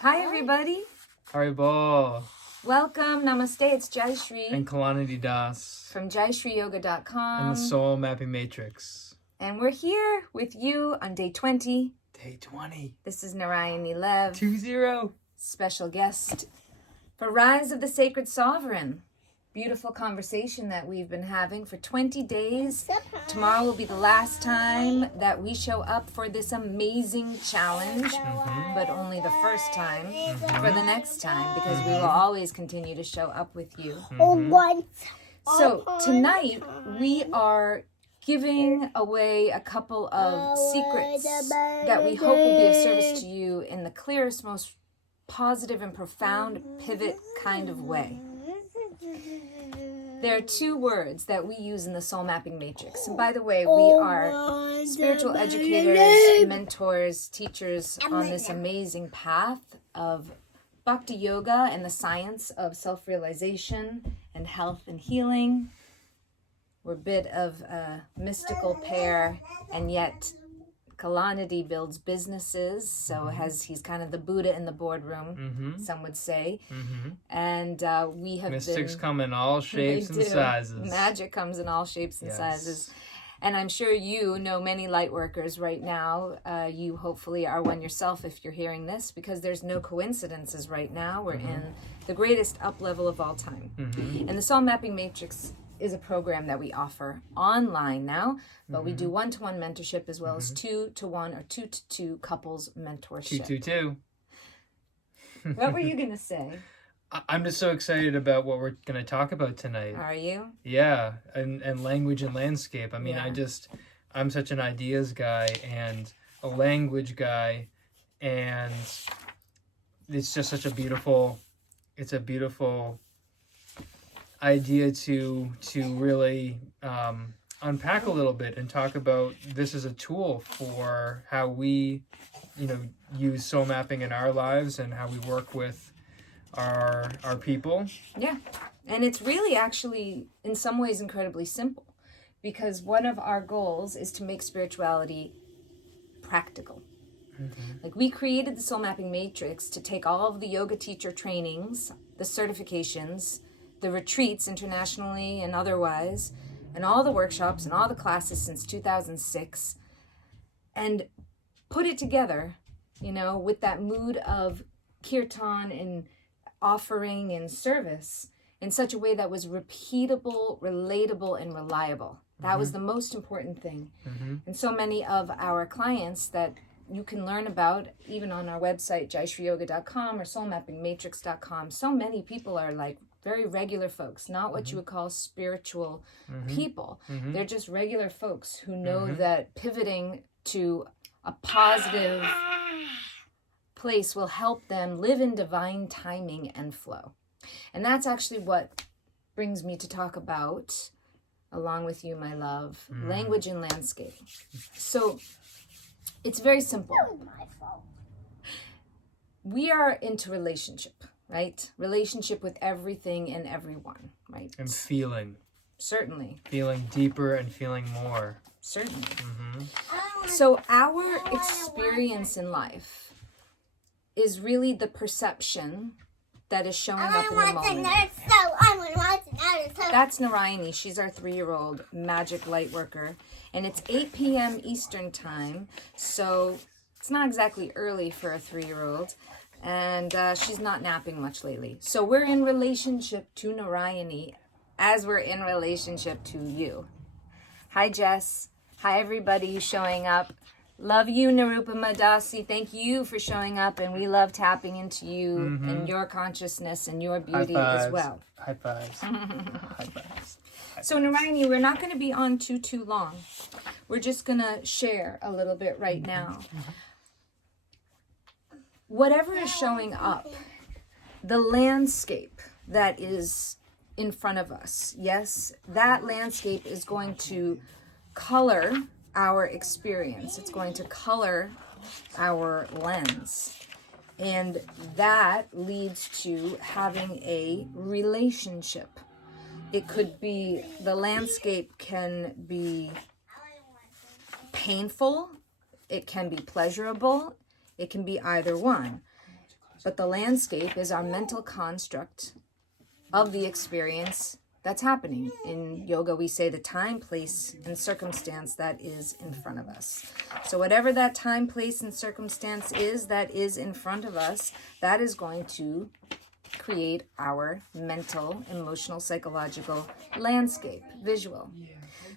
Hi, everybody. Haribo. Welcome. Namaste. It's Jaishree. And Kalanidhi Das. From JaishreeYoga.com. And the Soul Mapping Matrix. And we're here with you on day 20. Day 20. This is Narayani Lev. 2-0. Special guest for Rise of the Sacred Sovereign. Beautiful conversation that we've been having for 20 days. Tomorrow will be the last time that we show up for this amazing challenge, but only the first time for the next time, because we will always continue to show up with you. So tonight we are giving away a couple of secrets that we hope will be of service to you in the clearest, most positive and profound pivot kind of way. There are two words that we use in the Soul Mapping Matrix. And by the way, we are spiritual educators, mentors, teachers on this amazing path of Bhakti Yoga and the science of self-realization and health and healing. We're a bit of a mystical pair, and yet Kalanidhi builds businesses, so he's kind of the Buddha in the boardroom, some would say. And we have Mystics come in all shapes and sizes. Magic comes in all shapes and sizes. And I'm sure you know many light workers right now. You hopefully are one yourself if you're hearing this, because there's no coincidences right now. We're in the greatest up level of all time. And the Soul Mapping Matrix is a program that we offer online now, but we do one-to-one mentorship as well as 2-to-1 or 2-to-2 couples mentorship. 2-2-2. What were you going to say? I'm just so excited about what we're going to talk about tonight. Are you? Yeah, and language and landscape. I mean, I'm such an ideas guy and a language guy, and it's just such a beautiful idea to really unpack a little bit and talk about this as a tool for how we, use soul mapping in our lives and how we work with our people. Yeah, and it's really actually in some ways incredibly simple, because one of our goals is to make spirituality practical. Like, we created the Soul Mapping Matrix to take all of the yoga teacher trainings, the certifications, the retreats internationally and otherwise, and all the workshops and all the classes since 2006, and put it together, with that mood of kirtan and offering and service in such a way that was repeatable, relatable, and reliable. That was the most important thing. And so many of our clients that you can learn about, even on our website, JaishreeYoga.com or soulmappingmatrix.com, so many people are like very regular folks, not what you would call spiritual people. They're just regular folks who know that pivoting to a positive place will help them live in divine timing and flow. And that's actually what brings me to talk about, along with you, my love, language and landscape. So it's very simple. We are into relationship, right? Relationship with everything and everyone, right? And feeling. Certainly. Feeling deeper and feeling more. Certainly. So our experience in life is really the perception that is showing up in the moment. That's Narayani. She's our 3-year-old magic light worker. And it's 8 p.m. Eastern time, so it's not exactly early for a 3-year-old. And she's not napping much lately. So we're in relationship to Narayani as we're in relationship to you. Hi, Jess. Hi, everybody who's showing up. Love you, Nirupama Dasi. Thank you for showing up, and we love tapping into you and your consciousness and your beauty as well. High fives. High fives. So, Narayani, we're not going to be on too long. We're just going to share a little bit right now. Whatever is showing up, the landscape that is in front of us, yes, that landscape is going to color our experience. It's going to color our lens. And that leads to having a relationship. It could be, the landscape can be painful, it can be pleasurable, it can be either one. But the landscape is our mental construct of the experience that's happening. In yoga, we say the time, place, and circumstance that is in front of us. So whatever that time, place, and circumstance is that is in front of us, that is going to create our mental, emotional, psychological landscape, visual.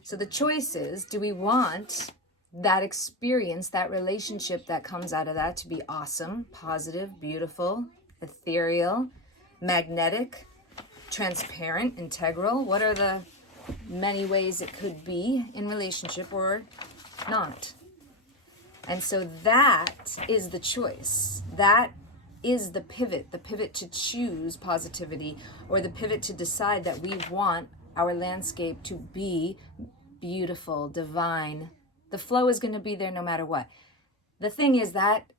So the choice is, do we want that experience, that relationship that comes out of that to be awesome, positive, beautiful, ethereal, magnetic, transparent, integral? What are the many ways it could be in relationship or not? And so that is the choice. That is the pivot to choose positivity, or the pivot to decide that we want our landscape to be beautiful, divine. The flow is going to be there no matter what. The thing is that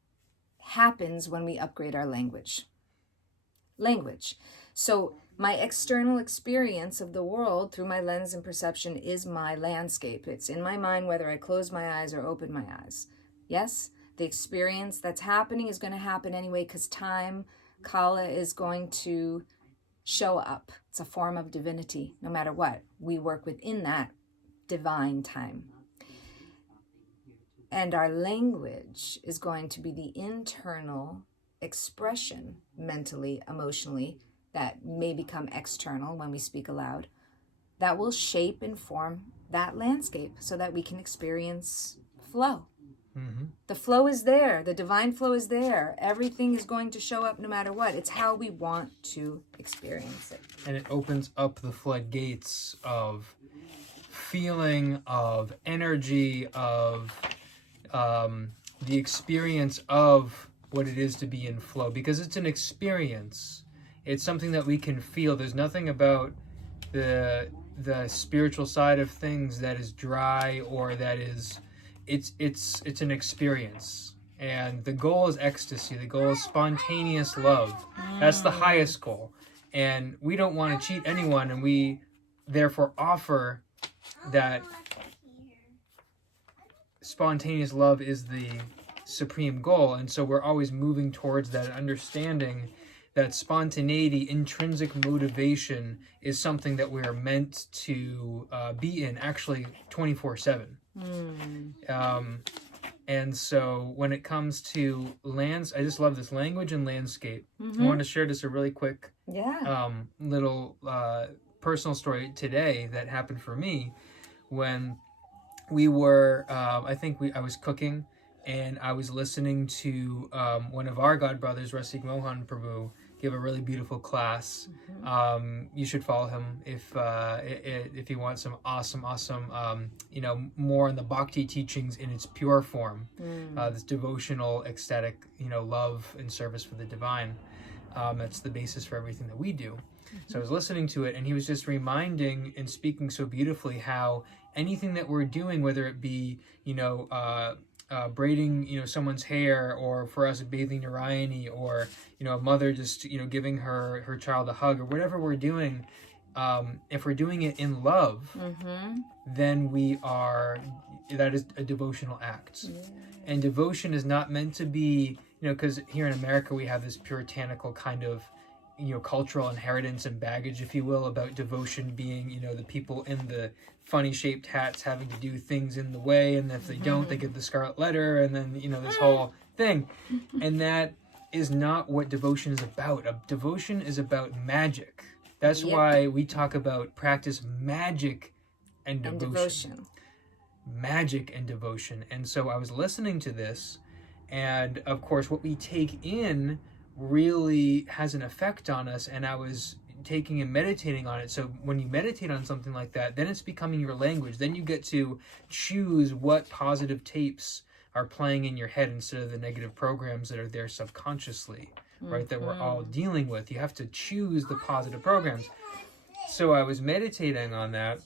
happens when we upgrade our language. So my external experience of the world through my lens and perception is my landscape. It's in my mind whether I close my eyes or open my eyes. Yes, the experience that's happening is going to happen anyway, because time, Kala, is going to show up. It's a form of divinity. No matter what, we work within that divine time. And our language is going to be the internal expression, mentally, emotionally, that may become external when we speak aloud, that will shape and form that landscape so that we can experience flow. Mm-hmm. The flow is there. The divine flow is there. Everything is going to show up no matter what. It's how we want to experience it. And it opens up the floodgates of feeling, of energy, of the experience of what it is to be in flow. Because it's an experience. It's something that we can feel. There's nothing about the spiritual side of things that is dry or that is... It's an experience, and the goal is ecstasy. The goal is spontaneous love. That's the highest goal, and we don't want to cheat anyone, and we therefore offer that spontaneous love is the supreme goal. And so we're always moving towards that understanding that spontaneity, intrinsic motivation, is something that we are meant to be in, actually 24/7. And so when it comes to I just love this language and landscape. I want to share just a really quick little personal story today that happened for me when we were, I was cooking, and I was listening to one of our God brothers, Rasik Mohan Prabhu, give a really beautiful class. You should follow him if you want some awesome, more on the bhakti teachings in its pure form. This devotional, ecstatic, love and service for the divine. That's the basis for everything that we do. So I was listening to it, and he was just reminding and speaking so beautifully how anything that we're doing, whether it be, braiding, someone's hair, or for us bathing Narayani, or, a mother just, giving her child a hug, or whatever we're doing, if we're doing it in love, then that is a devotional act. And devotion is not meant to be, because here in America we have this puritanical kind of, cultural inheritance and baggage, if you will, about devotion being, the people in the funny shaped hats having to do things in the way, and if they don't, they get the scarlet letter, and then, this whole thing. And that is not what devotion is about. Devotion is about magic. That's why we talk about practice magic and devotion. Magic and devotion. And so I was listening to this, and of course what we take in really has an effect on us, and I was taking and meditating on it. So when you meditate on something like that, then it's becoming your language. Then you get to choose what positive tapes are playing in your head instead of the negative programs that are there subconsciously, right, that we're all dealing with. You have to choose the positive programs. So I was meditating on that,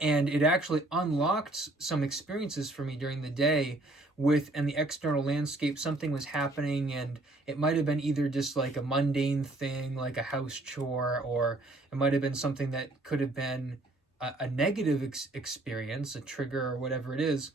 and it actually unlocked some experiences for me during the day in the external landscape. Something was happening, and it might have been either just like a mundane thing, like a house chore, or it might have been something that could have been a negative experience, a trigger or whatever it is.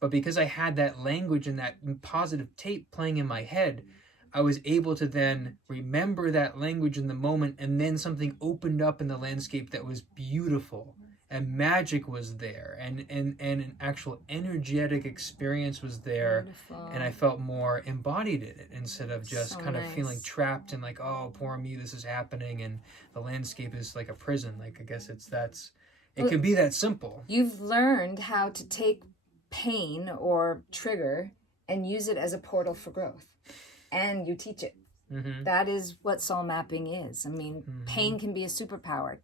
But because I had that language and that positive tape playing in my head, I was able to then remember that language in the moment, and then something opened up in the landscape that was beautiful, and magic was there, and an actual energetic experience was there. Wonderful. And I felt more embodied in it instead of just So kind of nice. feeling trapped and like, oh, poor me, this is happening, and the landscape is like a prison. Like, I guess it can be that simple. You've learned how to take pain or trigger and use it as a portal for growth, and you teach it. Mm-hmm. That is what soul mapping is. I mean, Mm-hmm. pain can be a superpower.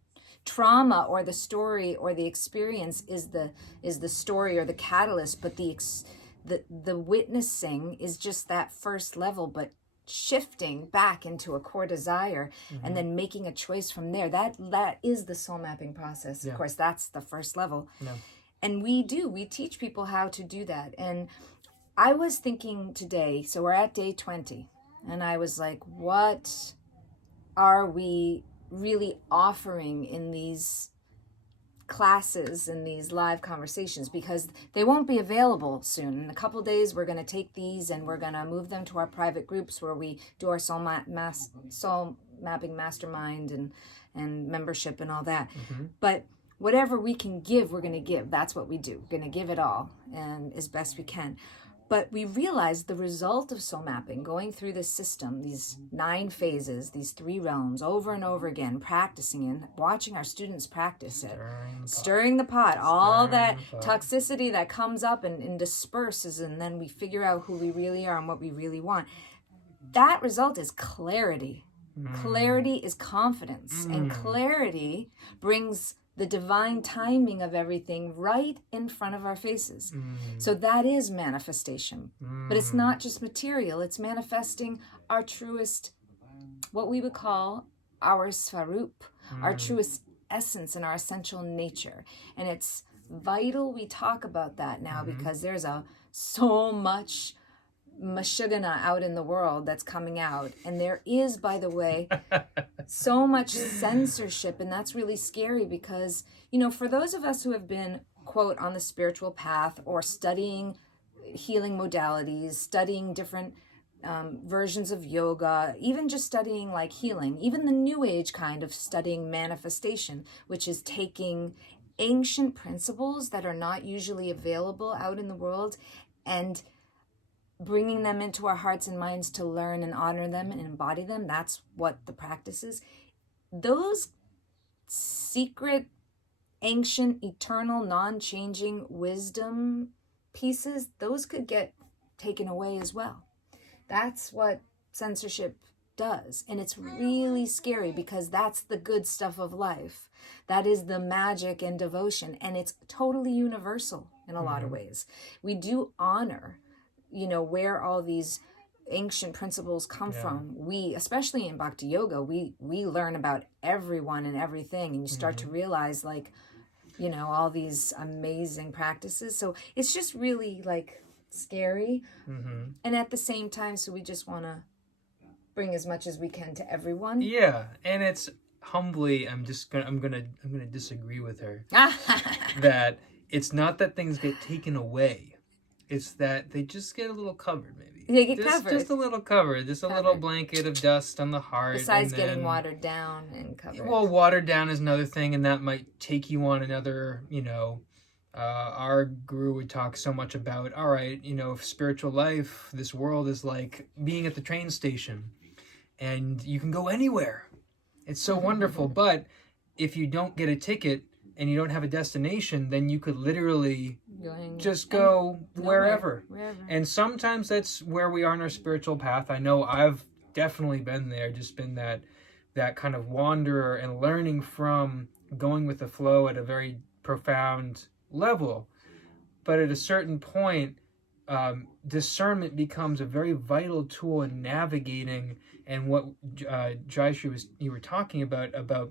Trauma or the story or the experience is the story or the catalyst, but the witnessing is just that first level, but shifting back into a core desire and then making a choice from there. That is the soul mapping process. Yeah. Of course, that's the first level. Yeah. And we teach people how to do that. And I was thinking today, so we're at day 20, and I was like, what are we really offering in these classes and these live conversations? Because they won't be available soon. In a couple days, we're going to take these and we're going to move them to our private groups where we do our soul mapping mastermind and membership and all that. Mm-hmm. But whatever we can give, we're going to give. That's what we do. We're going to give it all and as best we can. But we realized the result of soul mapping, going through this system, these 9 phases, these 3 realms, over and over again, practicing and watching our students practice it, stirring the pot, all that toxicity that comes up and disperses, and then we figure out who we really are and what we really want. That result is clarity. Clarity is confidence, and clarity brings the divine timing of everything right in front of our faces. So that is manifestation. But it's not just material. It's manifesting our truest, what we would call our svarup, our truest essence and our essential nature. And it's vital we talk about that now because there's so much mashugana out in the world that's coming out, and there is, by the way, so much censorship, and that's really scary because, you know, for those of us who have been, quote, on the spiritual path or studying healing modalities, studying different versions of yoga, even just studying like healing, even the new age kind of studying manifestation, which is taking ancient principles that are not usually available out in the world and bringing them into our hearts and minds to learn and honor them and embody them. That's what the practice is. Those secret, ancient, eternal, non-changing wisdom pieces, those could get taken away as well. That's what censorship does. And it's really scary because that's the good stuff of life. That is the magic and devotion. And it's totally universal in a lot of ways. We do honor, you know, where all these ancient principles come from. We, especially in Bhakti Yoga, we learn about everyone and everything, and you start to realize, like, you know, all these amazing practices. So it's just really like scary, and at the same time, so we just want to bring as much as we can to everyone. Yeah, and it's humbly, I'm gonna disagree with her that it's not that things get taken away. It's that they just get a little covered, maybe. They get covered. Just a little covered. Just a little blanket of dust on the heart. Besides getting watered down and covered. Well, watered down is another thing, and that might take you on another, you know, our guru would talk so much about, all right, you know, spiritual life, this world is like being at the train station, and you can go anywhere. It's so wonderful, but if you don't get a ticket, and you don't have a destination, then you could literally just go wherever. And sometimes that's where we are in our spiritual path. I know I've definitely been there, just been that kind of wanderer and learning from going with the flow at a very profound level. But at a certain point, discernment becomes a very vital tool in navigating, and what Jaishree you were talking about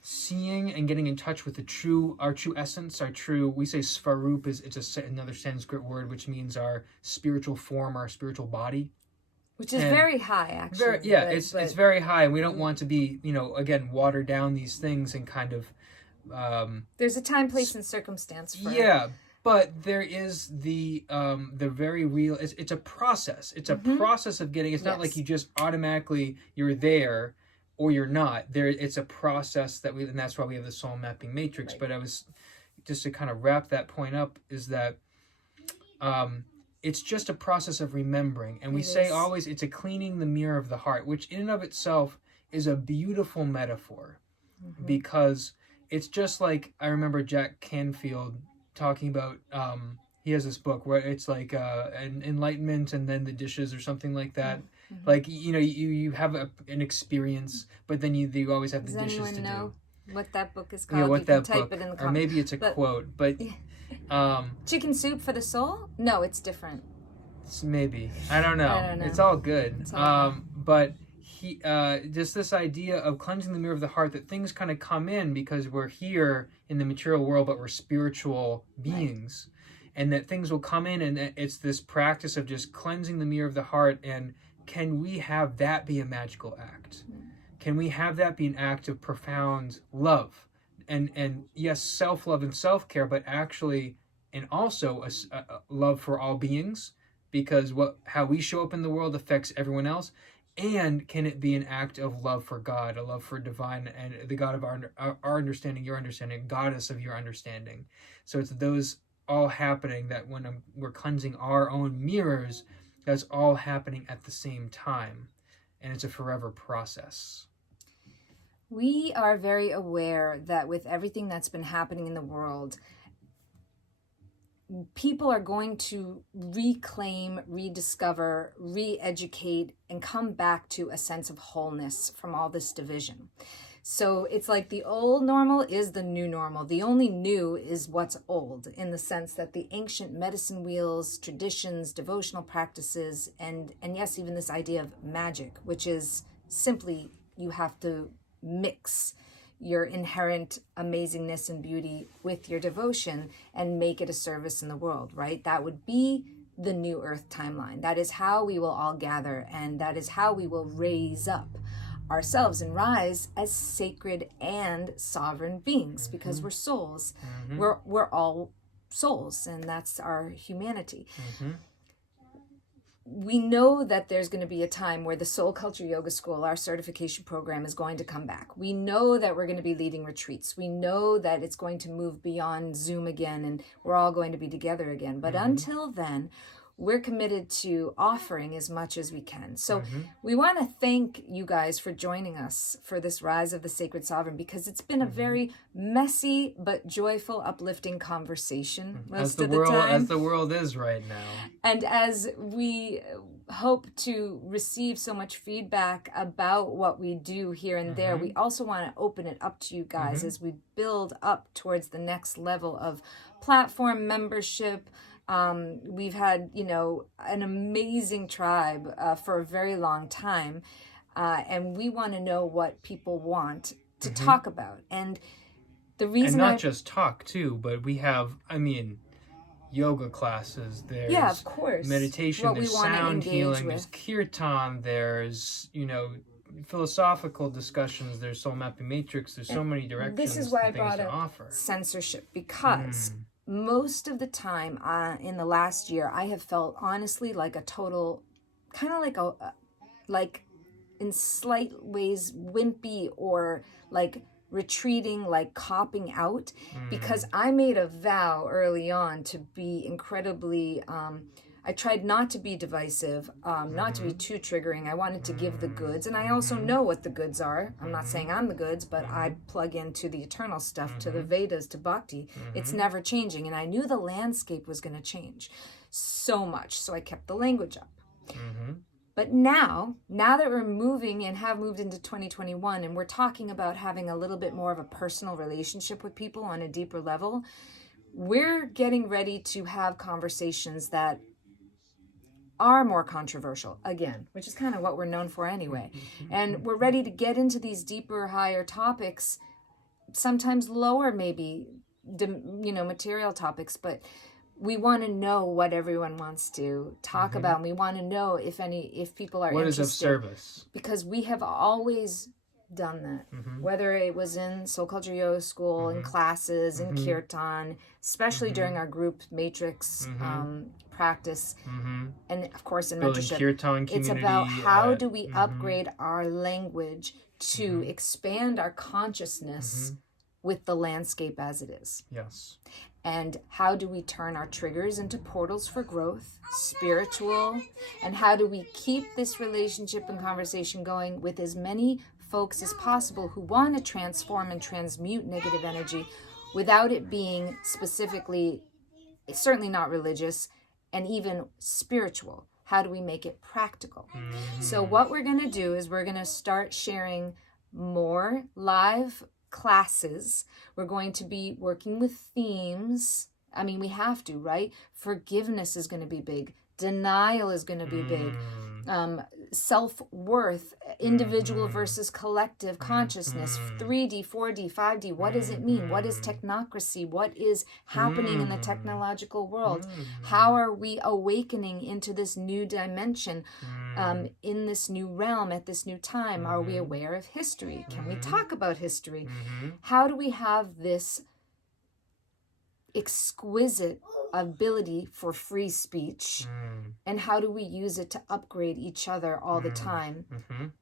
seeing and getting in touch with our true essence, we say svarup it's another Sanskrit word which means our spiritual form, our spiritual body, which is very high, actually. It's very high, and we don't want to be, you know, again, water down these things and kind of there's a time, place, and circumstance for But there is the very real. It's a process. It's a process of getting. It's not like you just automatically you're there, or you're not there. It's a process and that's why we have the soul mapping matrix. Right. But I was just to kind of wrap that point up is that, it's just a process of remembering, and we say always it's a cleaning the mirror of the heart, which in and of itself is a beautiful metaphor, because it's just like I remember Jack Canfield talking about, he has this book where it's like an enlightenment and then the dishes or something like that. Like, you have an experience, but then you always have the dishes to do. Does anyone know what that book is called? Yeah, what you that can book, type it in the or maybe it's a quote, but Chicken Soup for the Soul? No, it's different. Maybe. I don't know. It's all good. It's all but he just this idea of cleansing the mirror of the heart, that things kind of come in because we're here in the material world, but we're spiritual beings, and that things will come in, and it's this practice of just cleansing the mirror of the heart. And can we have that be a magical act? Can we have that be an act of profound love? And yes, self-love and self-care, but actually, and also a love for all beings, because how we show up in the world affects everyone else. And can it be an act of love for God, a love for divine, and the God of our understanding, your understanding, goddess of your understanding. So it's those all happening, that when we're cleansing our own mirrors, that's all happening at the same time. And it's a forever process. We are very aware that with everything that's been happening in the world, people are going to reclaim, rediscover, re-educate, and come back to a sense of wholeness from all this division. So it's like the old normal is the new normal. The only new is what's old, in the sense that the ancient medicine wheels, traditions, devotional practices, and yes, even this idea of magic, which is simply you have to mix your inherent amazingness and beauty with your devotion and make it a service in the world, right? That would be the new earth timeline. That is how we will all gather, and that is how we will raise up ourselves and rise as sacred and sovereign beings, because we're souls. We're all souls, and that's our humanity. We know that there's going to be a time where the Soul Culture Yoga School, our certification program, is going to come back. We know that we're going to be leading retreats. We know that it's going to move beyond Zoom again, and we're all going to be together again. But until then, we're committed to offering as much as we can. So we want to thank you guys for joining us for this Rise of the Sacred Sovereign, because it's been a very messy but joyful, uplifting conversation most of the time. As the world is right now. And as we hope to receive so much feedback about what we do here and there, we also want to open it up to you guys as we build up towards the next level of platform membership. We've had, an amazing tribe for a very long time, and we want to know what people want to talk about. And the reason, and not just talk too, but we have, yoga classes. There's of course, meditation. There's sound healing. There's kirtan. There's philosophical discussions. There's soul mapping matrix. There's so many directions. This is why I brought up censorship, because most of the time in the last year, I have felt honestly like a total, kind of like in slight ways wimpy, or like retreating, like copping out, because I made a vow early on to be incredibly, I tried not to be divisive, not to be too triggering. I wanted to give the goods, and I also know what the goods are. I'm not saying I'm the goods, but I plug into the eternal stuff, to the Vedas, to Bhakti. It's never changing, and I knew the landscape was going to change so much, so I kept the language up. But now that we're moving and have moved into 2021, and we're talking about having a little bit more of a personal relationship with people on a deeper level, we're getting ready to have conversations that are more controversial again, which is kind of what we're known for anyway. And we're ready to get into these deeper, higher topics, sometimes lower, maybe, material topics, but we want to know what everyone wants to talk about. And we want to know if people are interested. What is of service? Because we have always done that. Whether it was in Soul Culture Yoga School, in classes, in Kirtan, especially during our group matrix practice, and of course in Building mentorship, Kirtan it's community about how at- do we upgrade our language to expand our consciousness with the landscape as it is. Yes. And how do we turn our triggers into portals for growth, spiritual, and how do we keep this relationship and conversation going with as many folks as possible who want to transform and transmute negative energy without it being specifically, certainly not religious, and even spiritual. How do we make it practical? So what we're going to do is we're going to start sharing more live classes. We're going to be working with themes. I mean, we have to, right? Forgiveness is going to be big. Denial is going to be big. Self-worth, individual versus collective consciousness, 3D, 4D, 5D. What does it mean? What is technocracy? What is happening in the technological world? How are we awakening into this new dimension, in this new realm, at this new time? Are we aware of history? Can we talk about history? How do we have this exquisite ability for free speech, and how do we use it to upgrade each other all the time?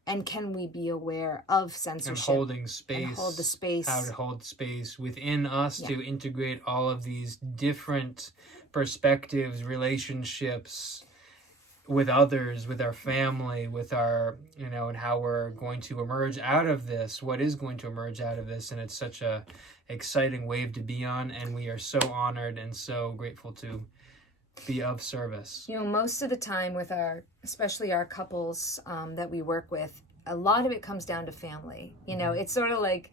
And can we be aware of censorship and holding space, and hold the space, how to hold space within us to integrate all of these different perspectives, relationships with others, with our family, with our, you know, and how we're going to emerge out of this, what is going to emerge out of this. And it's such a exciting wave to be on, and we are so honored and so grateful to be of service. You know, most of the time with our, especially our couples that we work with, a lot of it comes down to family. You know, it's sort of like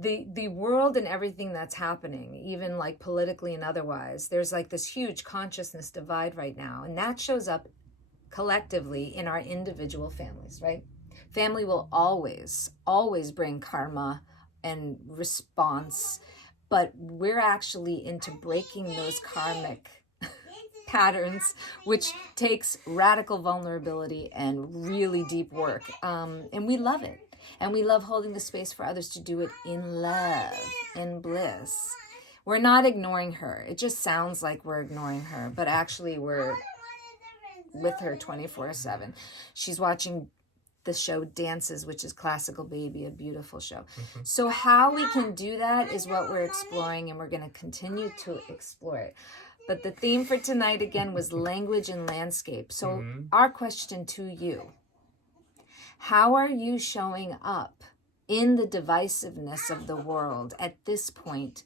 the world and everything that's happening, even like politically and otherwise, there's like this huge consciousness divide right now, and that shows up collectively in our individual families, right? Family will always bring karma and response, but we're actually into breaking those karmic patterns, which takes radical vulnerability and really deep work. And we love it. And we love holding the space for others to do it in love, in bliss. We're not ignoring her. It just sounds like we're ignoring her, but actually we're with her 24/7. She's watching the show Dances, which is Classical Baby, a beautiful show. So how we can do that is what we're exploring, and we're going to continue to explore it. But the theme for tonight, again, was language and landscape. So our question to you, how are you showing up in the divisiveness of the world at this point?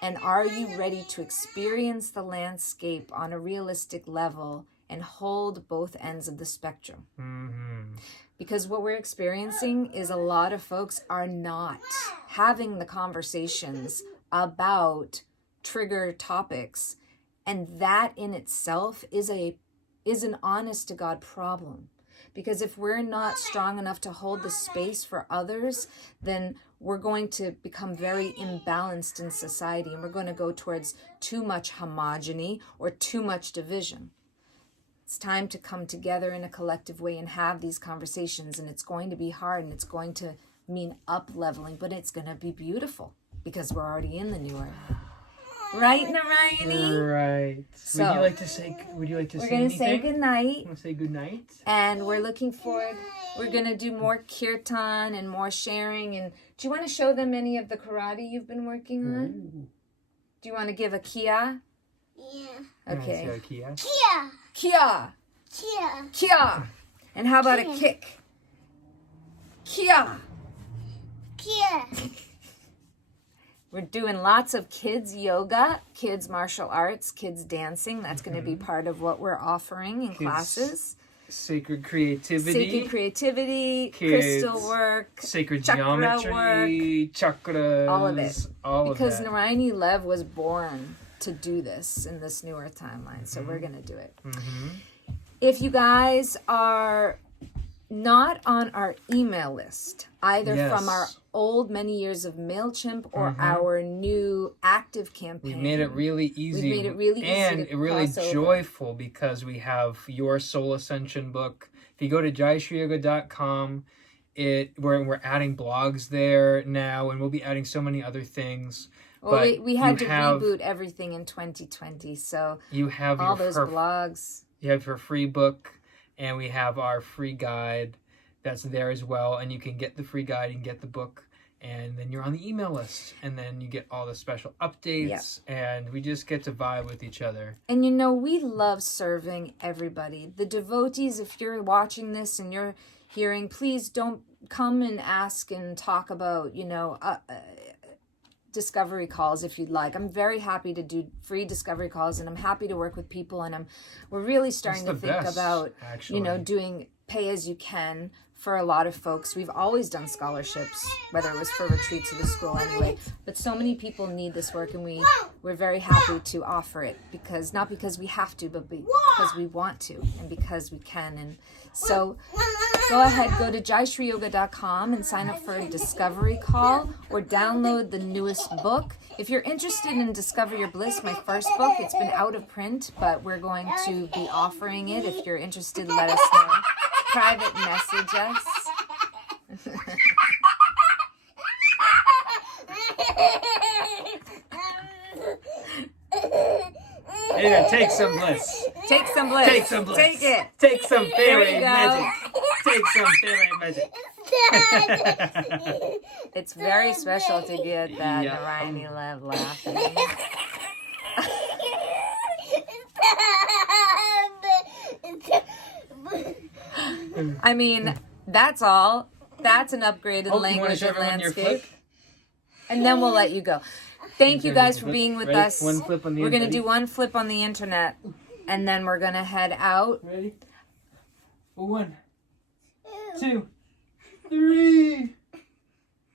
And are you ready to experience the landscape on a realistic level and hold both ends of the spectrum? Because what we're experiencing is a lot of folks are not having the conversations about trigger topics, and that in itself is an honest to God problem. Because if we're not strong enough to hold the space for others, then we're going to become very imbalanced in society, and we're going to go towards too much homogeny or too much division. It's time to come together in a collective way and have these conversations, and it's going to be hard, and it's going to mean up-leveling, but it's going to be beautiful because we're already in the new era. Right, Narayani? Right. So, would you like to say we're anything? going to say goodnight. Want to say goodnight? And we're looking forward. We're going to do more kirtan and more sharing. And do you want to show them any of the karate you've been working on? Do you want to give a kia? Yeah. Okay. Kia. Kia. Kia. Kia. Kia. And how about a kick? Kia. Kia. We're doing lots of kids yoga, kids martial arts, kids dancing. That's going to be part of what we're offering in classes. Sacred creativity. Kids, crystal work, sacred chakra geometry, chakras. all of it. Because of that. Narayani Lev was born to do this in this newer timeline. So we're going to do it. If you guys are not on our email list, either from our old many years of MailChimp or our new active campaign. We made it really easy. We made it really easy and to really cross over. joyful because we have your Soul Ascension book. If you go to jaishree.com, we're adding blogs there now, and we'll be adding so many other things. Well, But we had to you have- reboot everything in 2020, so You have all those her blogs. You have her free book, and we have our free guide that's there as well. And you can get the free guide and get the book, and then you're on the email list, and then you get all the special updates, and we just get to vibe with each other. And we love serving everybody. The devotees, if you're watching this and you're hearing, please don't come and ask and talk about, discovery calls if you'd like. I'm very happy to do free discovery calls, and I'm happy to work with people, and we're really starting to think about actually. doing pay as you can for a lot of folks. We've always done scholarships, whether it was for retreats or the school anyway, but so many people need this work, and we're very happy to offer it, because not because we have to, but because we want to, and because we can. And so go ahead, go to jaishreeyoga.com and sign up for a discovery call, or download the newest book. If you're interested in Discover Your Bliss, my first book, it's been out of print, but we're going to be offering it. If you're interested, let us know. Private message us. Yeah, take some bliss. Take some bliss. Take some bliss. Take it. Take some There we fairy go. magic. Take some fairy magic. It's very special to get that Yeah. Narayani love laughing. I mean, that's all. That's an upgraded Oh, you wanna language show and everyone your landscape. flip? And then we'll let you go. Thank you guys for Flip. being with Ready? us. One flip on the We're going to internet. do one flip on the internet, and then we're going to head out. Ready? 1, 2, 3.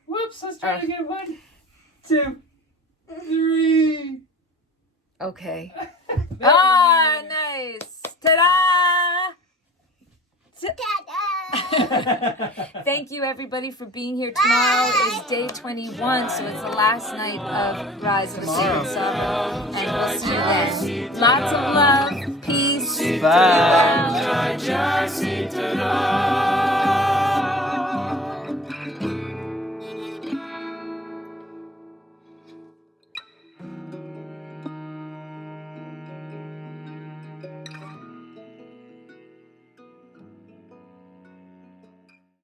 Whoops, let's try it again. 1, 2, 3. Okay. Ah, nice. Ta-da! Thank you, everybody, for being here. Tomorrow is day 21, so it's the last night of Rise of the Sacred Sorrow.